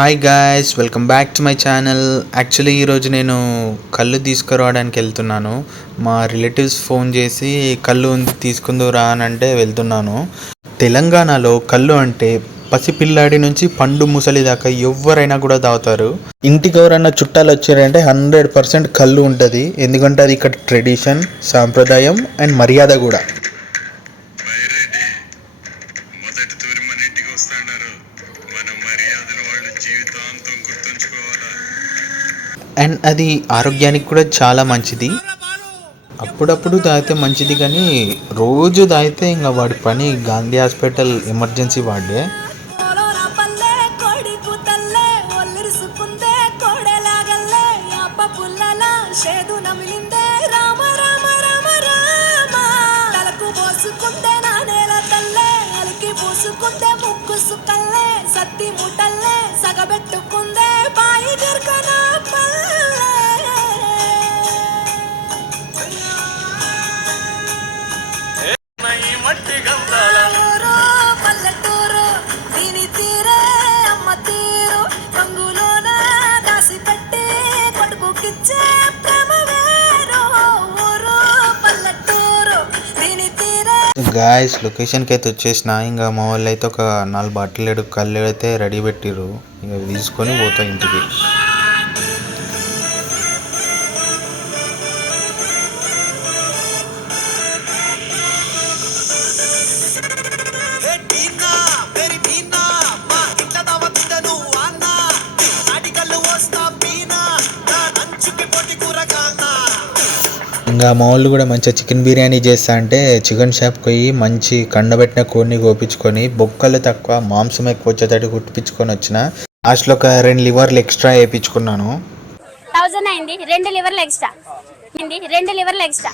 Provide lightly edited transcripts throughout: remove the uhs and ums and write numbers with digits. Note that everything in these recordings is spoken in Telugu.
Hi guys, welcome back to my channel. Actually ఈరోజు నేను కళ్ళు తీసుకురావడానికి వెళ్తున్నాను. మా రిలేటివ్స్ ఫోన్ చేసి కళ్ళు ఉంది తీసుకుందురా అని అంటే వెళ్తున్నాను. తెలంగాణలో కళ్ళు అంటే పసిపిల్లాడి నుంచి పండు ముసలి దాకా ఎవరైనా కూడా తాగుతారు. ఇంటికి ఎవరైనా చుట్టాలు వచ్చారంటే 100% కళ్ళు ఉంటుంది. ఎందుకంటే అది ఇక్కడ ట్రెడిషన్, సాంప్రదాయం అండ్ మర్యాద కూడా. అండ్ అది ఆరోగ్యానికి కూడా చాలా మంచిది. అప్పుడప్పుడు తాగితే మంచిది, కానీ రోజు తాగితే ఇంకా వాడి పని గాంధీ హాస్పిటల్ ఎమర్జెన్సీ వార్డే. గాయస్, లొకేషన్కి అయితే వచ్చేసిన. ఇంకా మా వాళ్ళు అయితే ఒక 4 బాటిల్ కళ్ళు అయితే రెడీ పెట్టిర్రు. ఇక తీసుకొని పోతా ఇంటికి. ఇంకా మా వాళ్ళు కూడా మంచిగా చికెన్ బిర్యానీ చేస్తా అంటే చికెన్ షాప్కి పోయి మంచి కండబెట్టిన కోడిని కోపించుకొని బొక్కలు తక్కువ మాంసం ఎక్కువ వచ్చేటట్టు కుట్టించుకొని వచ్చిన. లాస్ట్లో ఒక 2 లివర్లు ఎక్స్ట్రా వేయించుకున్నాను. 1000 అయింది. 2 లివర్లు ఎక్స్ట్రా.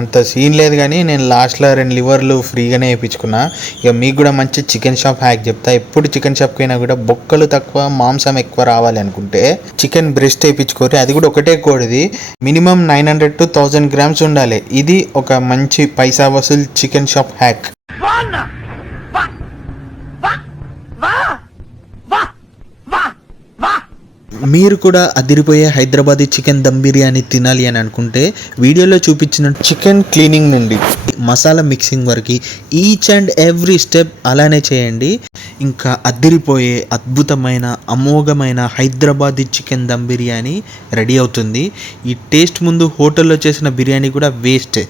అంత సీన్ లేదు, కానీ నేను లాస్ట్లో 2 లివర్లు ఫ్రీగానే వేయించుకున్నా. ఇక మీకు కూడా మంచి చికెన్ షాప్ హ్యాక్ చెప్తా. ఎప్పుడు చికెన్ షాప్కి అయినా కూడా బొక్కలు తక్కువ మాంసం ఎక్కువ రావాలి అనుకుంటే చికెన్ బ్రెస్ట్ వేయించుకోరు. అది కూడా ఒకటే కోడిది. మినిమం 900 to 1000 grams ఉండాలి. ఇది ఒక మంచి పైసా వసూలు చికెన్ షాప్ హ్యాక్. మీరు కూడా అదిరిపోయే హైదరాబాదీ చికెన్ దమ్ బిర్యానీ తినాలి అని అనుకుంటే వీడియోలో చూపించిన చికెన్ క్లీనింగ్ నుండి మసాలా మిక్సింగ్ వరకు ఈచ్ అండ్ ఎవ్రీ స్టెప్ అలానే చేయండి. ఇంకా అదిరిపోయే అద్భుతమైన అమోఘమైన హైదరాబాదీ చికెన్ దమ్ బిర్యానీ రెడీ అవుతుంది. ఈ టేస్ట్ ముందు హోటల్లో చేసిన బిర్యానీ కూడా వేస్ట్.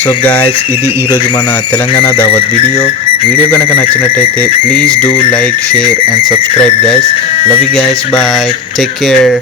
సో గాయ్స్, ఇది ఈరోజు మన తెలంగాణ దావత్ వీడియో కనుక నచ్చినట్టయితే please do like, share and subscribe guys. Love you guys, bye, take care.